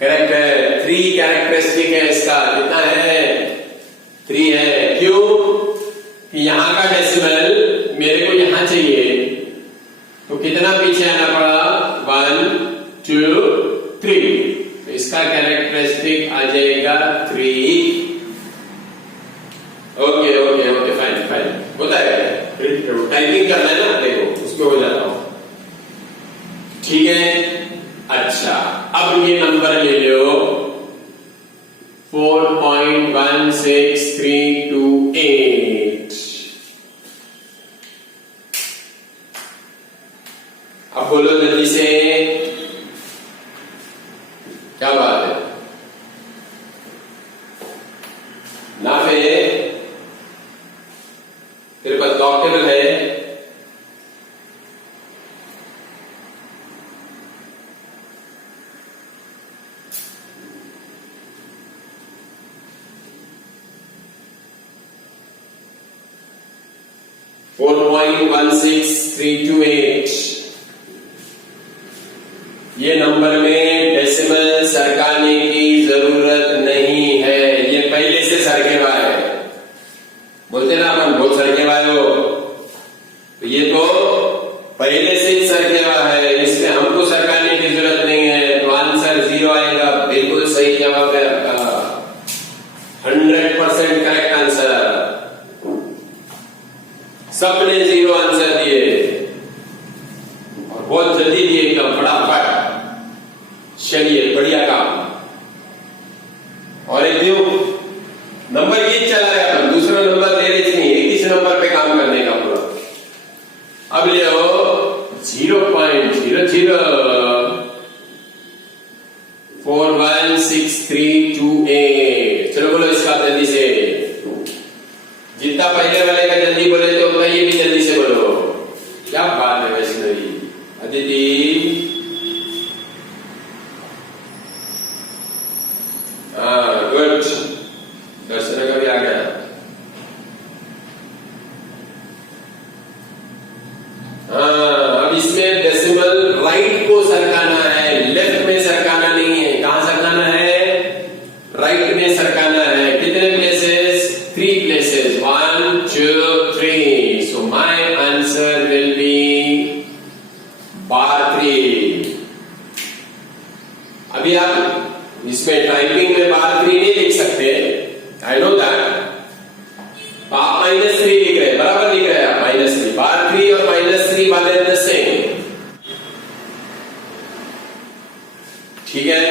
करेक्ट है। 3 कैरेक्टरिस्टिक है इसका। कितना है? 3 है। क्यों? कि यहां का डेसिमल मेरे को यहां चाहिए, तो कितना पीछे आना पड़ा? 1 2 3। तो इसका कैरेक्टरिस्टिक आ जाएगा 3। Okay okay okay, fine fine, होता है। टाइपिंग करना है ना, देखो उसमें हो जाता हूं। ठीक है, अच्छा अब ये नंबर ले लो 4.16328। अब बोलो जल्दी से, क्या बात है? ना पे तेरे पास लॉक टेबल है? फोर 16328। ये नंबर में डेसिमल सरकाने की जरूरत नहीं है, ये पहले से सरके हुआ है। बोलते ना अपन बहुत सरके हुआ हो, तो ये तो पहले से ही सरके हुआ है, इसमें हमको सरकाने की जरूरत नहीं है। तो आंसर 0 आएगा। बिल्कुल सही जवाब है आपका, 100% करेक्ट आंसर। सबने 0 आंसर दिए और बहुत जल्दी दिए, एकदम फटाफट। चलिए, बढ़िया काम। और एक दो नंबर ये चला गया, अपन दूसरा नंबर ले रहे नहीं, एक इस नंबर पे काम करने का पूरा। अब ले आओ 0.00। 416328। चलो बोलो इसका जल्दी से, जितना पहले वाले का जल्दी बोले थे उतना ये भी जल्दी से बोलो। क्या बात है वैष्णवी। अदिति, हाँ गुड। दर्शन का भी आ गया। हाँ, अब इसमें डेसिमल राइट को सरकाना है, लेफ्ट में सरकाना नहीं है। कहां सरकाना है? राइट में सरकाना है। कितने places? 3 places. 1 2 3। So my answer will be bar 3। अभी आप इसमें टाइपिंग में बार 3 नहीं लिख सकते, आई नो दैट। आप -3 लिख रहे हैं, बराबर लिख रहे हैं आप -3। बार 3 और -3 वाले द सेम। ठीक है,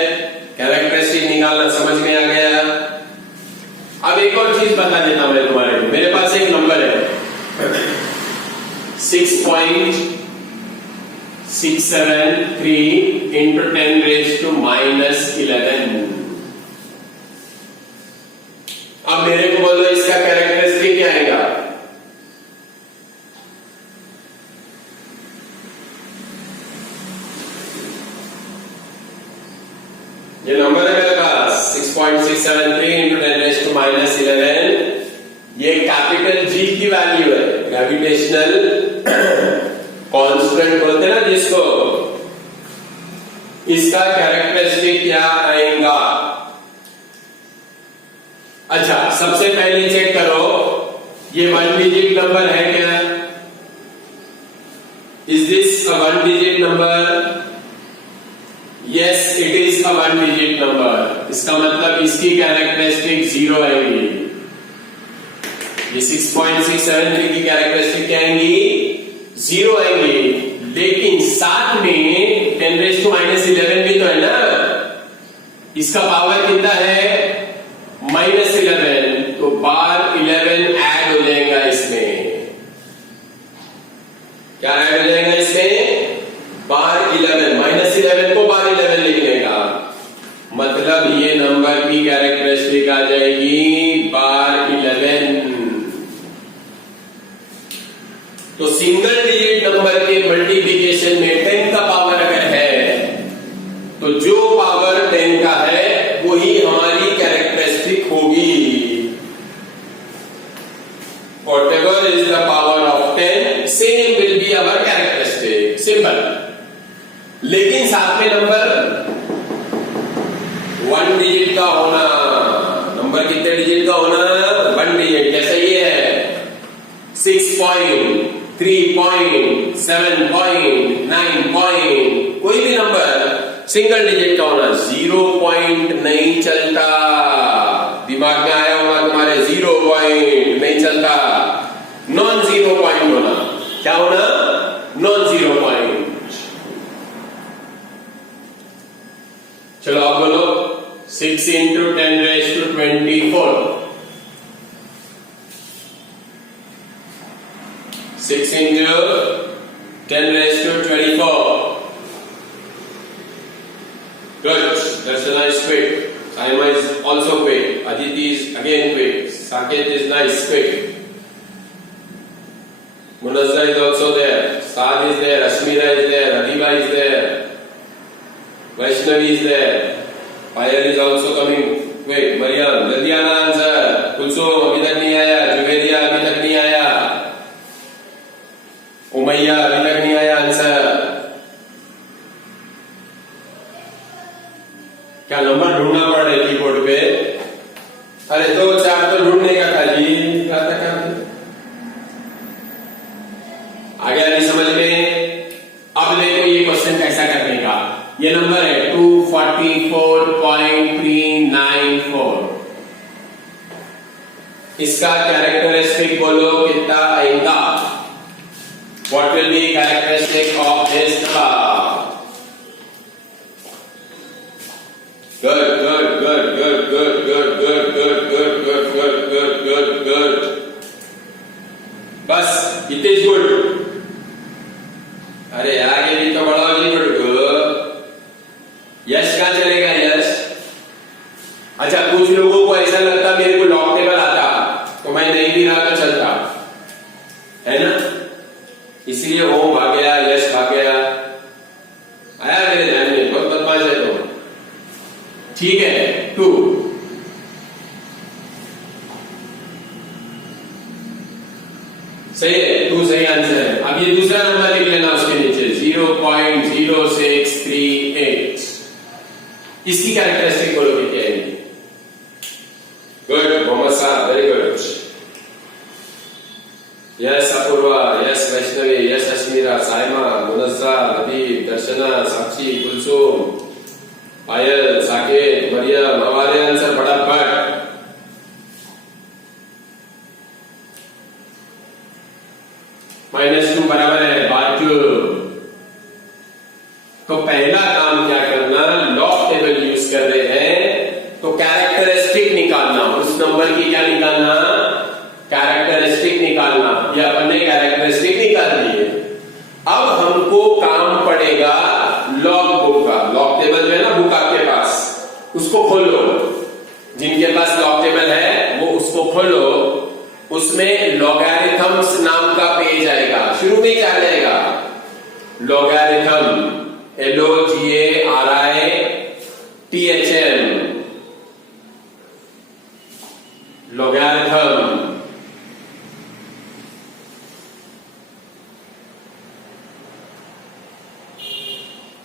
कैरेक्टरिस्टिक निकालना समझ में आ गया। अब एक और चीज बता देता हूं मैं तुम्हारे को। मेरे पास एक नंबर है 6.673 into 10⁻⁻11। अब मेरे को बोलो इसका कैरेक्टरिस्टिक क्या आएगा? ये नंबर है मेरे पास 6.673 into 10⁻11। ये कैपिटल जी की वैल्यू है, ग्रेविटेशनल कांस्टेंट बोलते हैं ना जिसको। इसका कैरेक्टरिस्टिक क्या आएगा? अच्छा, सबसे पहले चेक करो ये 1 डिजिट नंबर है क्या? Is this a 1 digit number? Yes, it is a 1 digit number. इसका मतलब इसकी कैरेक्टरिस्टिक 0 आएगी। ये 6.673 की कैरेक्टरिस्टिक क्या आएंगी? 0 आएंगी। लेकिन साथ में 10⁻11 भी तो है ना। इसका पावर कितना है? -11। तो बार 11 ऐड हो जाएगा इसमें। क्या ऐड हो जाएगा इसमें? बार 11। -11 को बार 11 लिखने का मतलब ये नंबर की कैरेक्टरिस्टिक आ जाएगी बार 11। तो सिंगल डिजिट नंबर के मल्टीप्लिकेशन में 10 का पावर अगर है तो जो पावर 10 का है वही हमारी कैरेक्टरिस्टिक होगी। Whatever is the power of 10, same will be our characteristic. Simple. लेकिन साथ में नंबर 1 डिजिट का होना। नंबर कितने डिजिट का होना? 1 डिजिट। जैसे ये है 6 पॉइंट, 3 पॉइंट, 7 पॉइंट, 9 पॉइंट, कोई भी नंबर सिंगल डिजिट का होना। 0 पॉइंट नहीं चलता। दिमाग में आया होगा तुम्हारे, 0 पॉइंट नहीं चलता। नॉन जीरो पॉइंट होना। क्या होना? Non zero point. चलो आप बोलो 6 into 10⁻24। 6 into 10⁻24। Good. Darshana is quick. Saima is also quick. Aditi is again quick. Saket is nice, quick. Munazza is also there. Saad is there. Ashmira is there. Adiba is there. Vaishnavi is there. Payal is also coming. Quick. Mariam, जल्दी आना answer. Kulsum अभी तक नहीं आया। जुवेरिया अभी तक नहीं आया। उमैया अभी तक नहीं आया आंसर। क्या नंबर ढूंढना पड़ रहा है कीबोर्ड पे? अरे 2 4 तो ढूंढने का था जी। आ गया नहीं समझ में? अब देखो ये क्वेश्चन कैसा करने का। ये नंबर है 244.394। इसका कैरेक्टरिस्टिक बोलो कितना आएगा? What will be characteristic of this number? Good, good, good, good, good, good, good, good, good, good, good, good, good, good. बस it is good. अरे आगे भी तो बढ़ाओ जी। गुड। यश कहाँ चलेगा? यश अच्छा, कुछ लोगों को ऐसा लगता मेरे को लॉग टेबल आता तो मैं नहीं भी रहा तो चलता है ना, इसलिए ओम भाग गया, यश भाग गया। आया मेरे ध्यान में? बहुत बदमाश है तो। ठीक है, 2 सही है, 2 सही आंसर है। अब ये दूसरा नंबर लिख लेना उसके नीचे 0.0638। इसकी कैरेक्टरिस्टिक बोलो क्या है? Good Mohammad sahab, very good. Yes Apoorva, yes Vaishnavi, yes Ashmira, Saima, Munassa, Nabib, Darshana, Sakshi, Kulsum, Payal, Saket, Mariam. हमारे आंसर फटाफट। -2 बराबर है बाजू। तो पहला काम क्या करना, लॉग टेबल यूज कर रहे हैं तो कैरेक्टरिस्टिक निकालना। उस नंबर की क्या निकालना? कैरेक्टरिस्टिक निकालना। ये अपन ने कैरेक्टरिस्टिक निकाल ली है। अब हमको काम पड़ेगा लॉग बुक का। लॉग टेबल में ना बुक आपके पास, उसको खोलो। जिनके पास लॉग टेबल है वो उसको खोलो। उसमें लॉगरिथम्स नाम का पेज आएगा। शुरू में क्या आएगा? Logarithm, LOGARITHM, logarithm.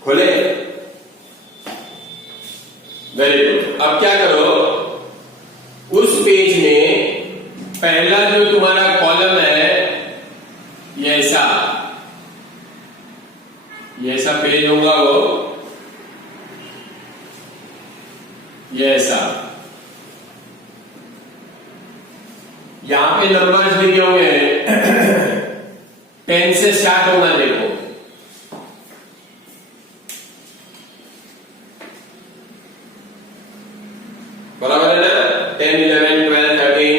खोले? Very good. अब क्या करो, उस पेज में पहला जो तुम्हारा कॉलम है ये ऐसा पेज होगा, वो ये ऐसा। यहां पे नंबर्स लिखे होंगे 10 से स्टार्ट होगा। देखो बराबर है ना? 10, 11, 12, 13।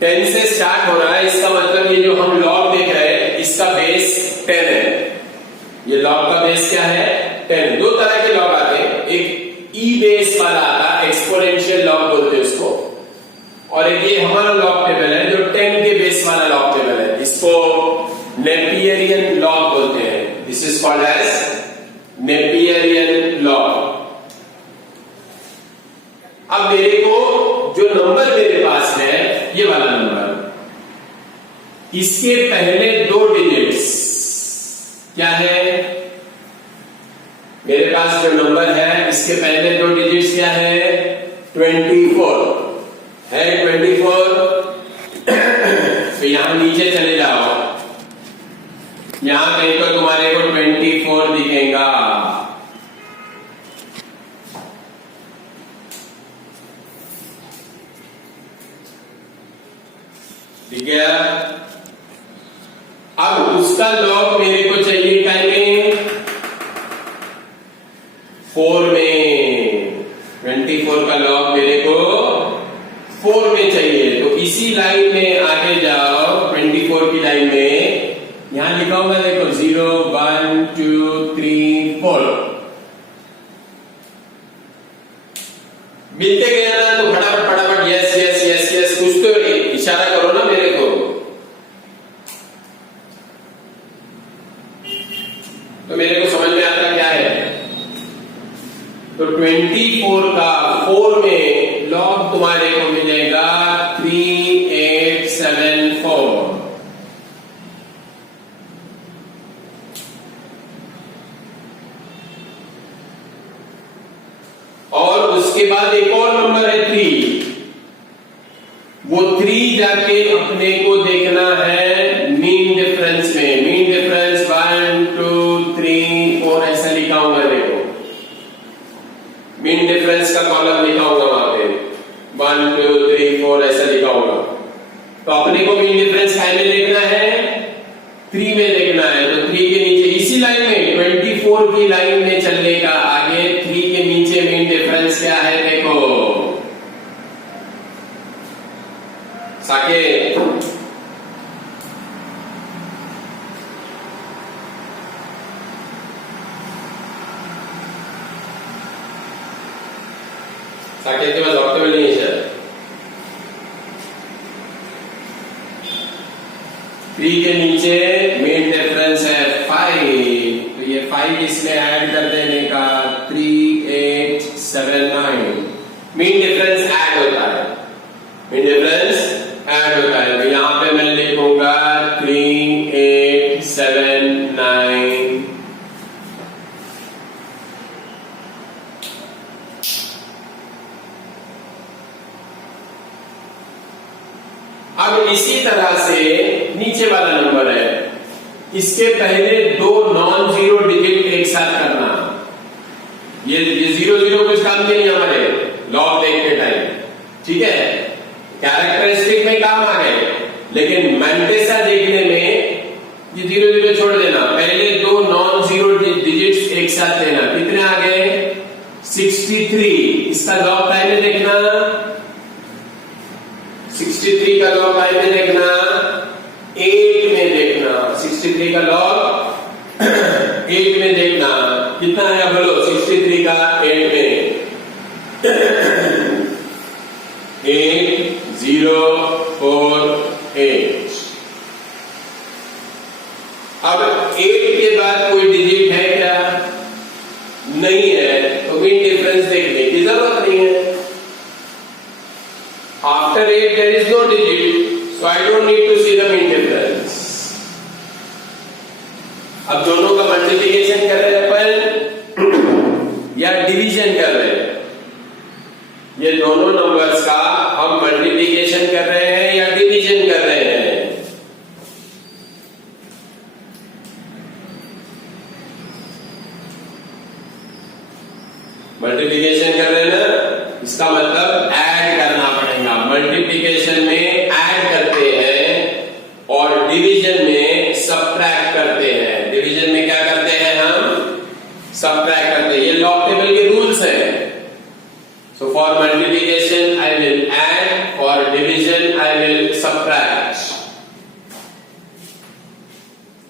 10 से स्टार्ट हो रहा है। इसका मतलब ये जो हम लॉग देख रहे हैं इसका बेस 10 है। ये लॉग का बेस क्या है? 10। दो तरह के लॉग आते हैं, एक ई बेस वाला आता है, एक्सपोनेंशियल लॉग बोलते हैं उसको, और एक ये हमारा लॉग टेबल है जो 10 के बेस वाला लॉग टेबल है। इसको नेपियरियन लॉग बोलते हैं। This is called as Napierian log. अब मेरे को जो नंबर मेरे पास है ये वाला नंबर, इसके पहले 2 डिजिट्स क्या है? मेरे पास जो नंबर है इसके पहले 2 डिजिट्स क्या है? 24 है। 24। तो यहां नीचे चले जाओ, यहां कहीं तो तुम्हारे को 24 दिखेगा। ठीक है? अब उसका लॉग मेरे को चाहिए पहले 4 में। 24 का लॉग मेरे को 4 में चाहिए। तो इसी लाइन में आगे जाओ, 24 की लाइन में यहां लिखा होगा देखो 0, 1, 2, 3, 4। मिलते गए ना तो फटाफट फटाफट यस यस यस यस कुछ तो इशारा करो ना मेरे को। तो मेरे को समझ में आता क्या है? तो 24 का 4 में लॉग तुम्हारे को मिलेगा 3874। और उसके बाद एक और नंबर है 3। वो 3 जाके अपने को देखना है मीन डिफरेंस में। मीन डिफरेंस 1, 2, 3, 4 ऐसा लिखा होगा देखो। मीन डिफरेंस का कॉलम लिखा होगा वहां पे 1, 2, 3, 4 ऐसा लिखा होगा। तो अपने को मीन डिफरेंस काय में देखना है? 3 में देखना है। तो 3 के नीचे इसी लाइन में 24 की लाइन में चलने का आगे 3 के नीचे मीन डिफरेंस क्या है देखो। साकेत साकेत के पास ऑक्टेबल नहीं है शायद। 3 के नीचे मीन डिफरेंस है 5, तो ये 5 इसमें ऐड कर देने का 3, 8, 7, 9। मीन डिफरेंस ऐड होता है, मीन डिफरेंस ऐड होता है। तो यहां पे मैं लिखूंगा 3, 8, 7, 9। अब इसी तरह से नीचे वाला नंबर है, इसके पहले 2 नॉन जीरो डिजिट एक साथ करना। ये 0 0 कुछ काम के नहीं हमारे लॉग देखते टाइम, ठीक है, कैरेक्टरिस्टिक में काम आ गए, लेकिन मैंटेसा देखने में ये 0 0 छोड़ देना। पहले 2 नॉन जीरो डिजिट्स एक साथ लेना। कितने आ गए? 63। इसका लॉग टाइम में देखना, 63 का लॉग टाइम में देखना, 8 में देखना। 63 का लॉग 8 में देखना। कितना आया बोलो 63 का 8 में? 8, 0, 4, 8। अब 8 के बाद कोई डिजिट है क्या? नहीं है, तो मीन डिफरेंस देखने की जरूरत नहीं है। After 8 there is no digit, so I don't need to see the mean difference. अब दोनों का मल्टीप्लिकेशन कर रहे हैं अपन या डिवीजन कर रहे हैं? ये दोनों नंबर्स का हम मल्टीप्लिकेशन कर रहे हैं या डिवीजन कर रहे हैं? मल्टीप्लिकेशन कर रहे हैं ना, इसका मतलब ऐड करना पड़ेगा। मल्टीप्लिकेशन में ऐड करते हैं और डिवीजन में सबट्रैक्ट करते हैं। डिवीजन में क्या करते हैं हम? सबट्रैक्ट करते हैं। ये लॉग टेबल के रूल्स हैं। So for multiplication I will add, for division I will subtract.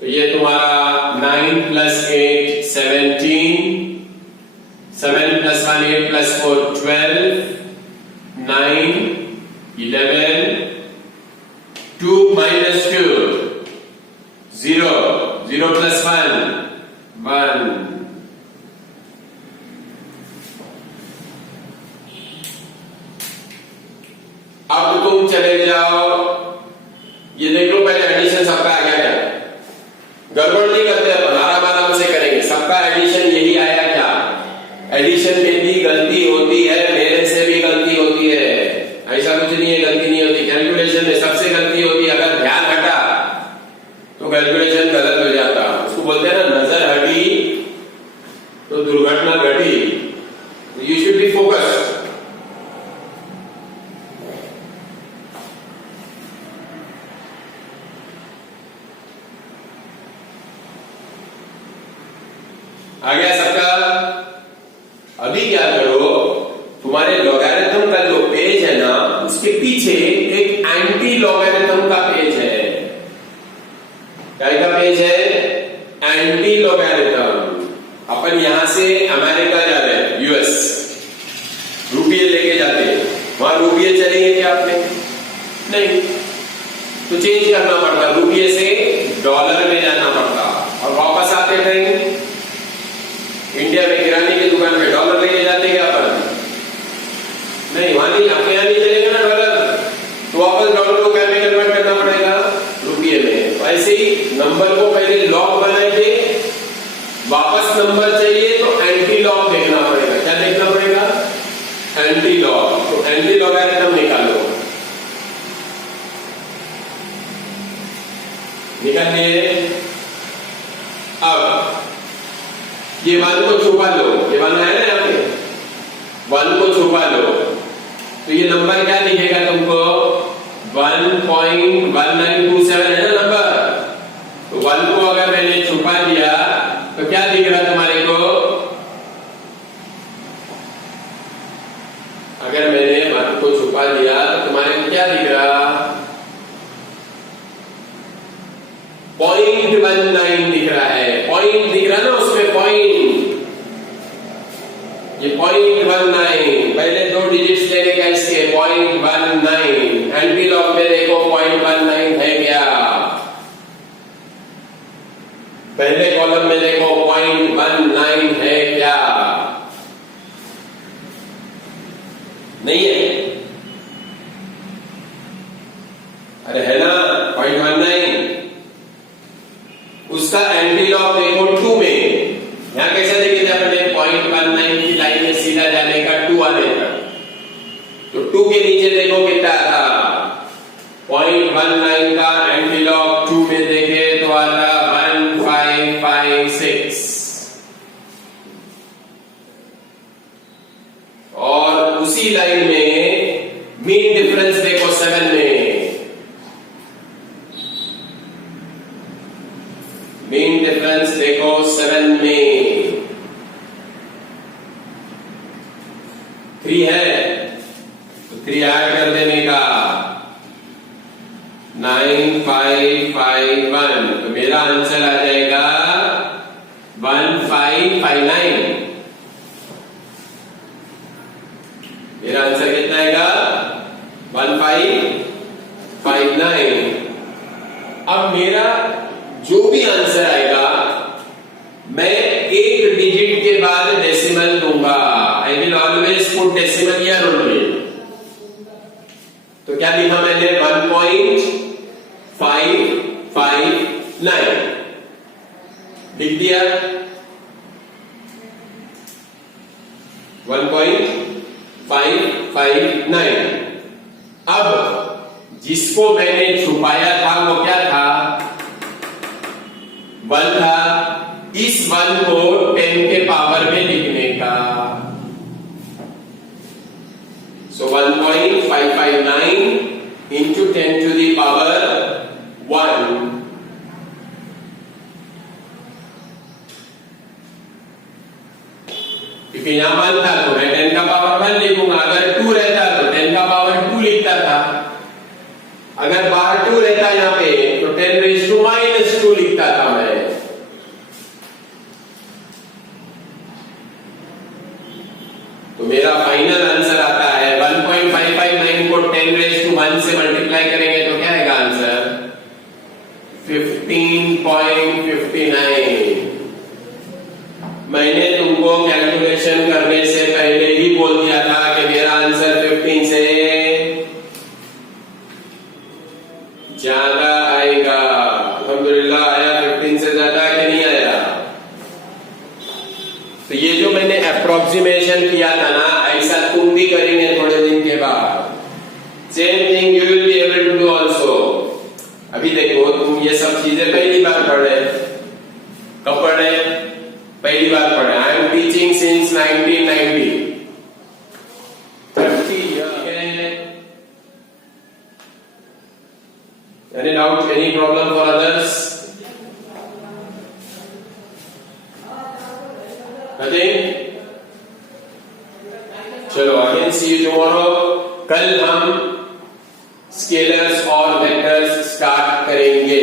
तो ये तुम्हारा 9 + 8 17, 7 + 1 8 + 4 12, 9 11, 2 - 2 0, 0 + 1 1। अब तुम चले जाओ, ये देख लो पहले एडिशन सबका आ गया क्या? गड़बड़ नहीं करते अपन, आराम से करेंगे। सबका एडिशन यही आया क्या? एडिशन में भी गलती होती है, मेरे से भी गलती होती है, ऐसा कुछ नहीं है गलती नहीं होती। कैलकुलेशन में सबसे गलती होती है। अगर ध्यान हटा तो कैलकुलेशन गलत हो जाता। उसको बोलते हैं ना, नजर हटी तो दुर्घटना घटी। You should be focused. आ गया सबका? अभी क्या करो, तुम्हारे लॉगरिथम का जो पेज है ना, उसके पीछे एक एंटी लॉगरिथम का पेज है। क्या का पेज है? Anti logarithm. अपन यहां से अमेरिका जा रहे हैं, यूएस, रुपये लेके जाते हैं, वहां रुपये चलेंगे क्या आपने? नहीं, तो चेंज करना पड़ता, रुपये से डॉलर में जाना पड़ता और वापस आते ट्रेन। इंडिया में किराने की दुकान में डॉलर लेके जाते क्या अपन? नहीं, वहां नहीं, आपके यहां नहीं चलेगा ना डॉलर, तो वापस डॉलर को क्या में कन्वर्ट करना पड़ेगा? रुपये में। तो ऐसे ही नंबर को पहले लॉग बनाए थे, वापस नंबर चाहिए तो एंटी लॉग देखना पड़ेगा। क्या देखना पड़ेगा? Anti log. तो एंटी लॉगरिथम निकालो, निकालिए। अब ये 1 को छुपा लो, ये 1 है ना यहाँ पे, 1 को छुपा लो, तो ये नंबर क्या दिखेगा तुमको? 1.1927 है ना नंबर। तो 1 को अगर मैंने छुपा दिया तो क्या दिख रहा तुम्हारे को? अगर मैंने 1 को छुपा दिया तो तुम्हारे को क्या दिख रहा? 0.19 दिख रहा है। पॉइंट दिख रहा ना उसमें, पॉइंट। ये 0.19, पहले 2 डिजिट्स लेने का इसके 0.19, एंटीलॉग में देखो 0.19 है क्या? पहले कॉलम में देखो 0.19 है क्या? नहीं है? अरे है ना 0.19। उसका एंटीलॉग देखो 2 में, यहां कैसे देखे थे अपने 0.19 की लाइन में सीधा जाने का 2 आने का, तो 2 के नीचे देखो कितना था 0.19 का एंटीलॉग 2 में देखे तो आता 1556, और उसी लाइन में मीन डिफरेंस देखो 7 में, मीन डिफरेंस देखो 7 में 3 है, तो 3 ऐड कर देने का 9551, तो मेरा आंसर आ जाएगा 1559। मेरा आंसर कितना आएगा 1559। अब मेरा जो भी आंसर आएगा मैं एक डिजिट के बाद डेसिमल दूंगा। I will always put decimal here only. तो क्या लिखा मैंने 1.559 लिख दिया। 1.559। अब जिसको मैंने छुपाया था वो क्या था 1 था। इस 1 को 10 के पावर में लिखने का, सो 1.559 into 10 to the power 1, क्योंकि यहां 1 था तो मैं 10 का पावर 1 लिखूंगा। अगर 2 रहता तो 10 का पावर 2 लिखता था। अगर बाहर 2 रहता यहां पे तो 10⁻⁻² लिखता था मैं। तो मेरा फाइनल आंसर आता है 1.559 को 10⁻⁻1 से मल्टीप्लाई करेंगे तो क्या आएगा आंसर 15.59। मैंने तुमको कैलकुलेशन करने से पहले ही बोल दिया था कि मेरा आंसर 15 से ज्यादा आएगा। अल्हम्दुलिल्लाह आया 15 से ज्यादा कि नहीं आया। तो ये जो मैंने अप्रोक्सीमेशन किया था ना, ऐसा तुम भी करेंगे थोड़े दिन के बाद। Same thing you will be able to do also. अभी देखो तुम ये सब चीजें पहली बार पढ़ रहे। कब पढ़ रहे? पहली बार पढ़े। I am teaching since 1990। 30 years. Any doubt? Any problem for others? Nothing? चलो again see you tomorrow. कल हम स्केलर्स और वेक्टर्स स्टार्ट करेंगे।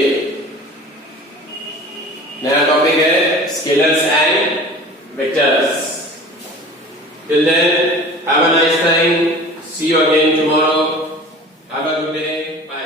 नया टॉपिक है scalars and vectors. Till then, have a nice time. See you again tomorrow. Have a good day. Bye.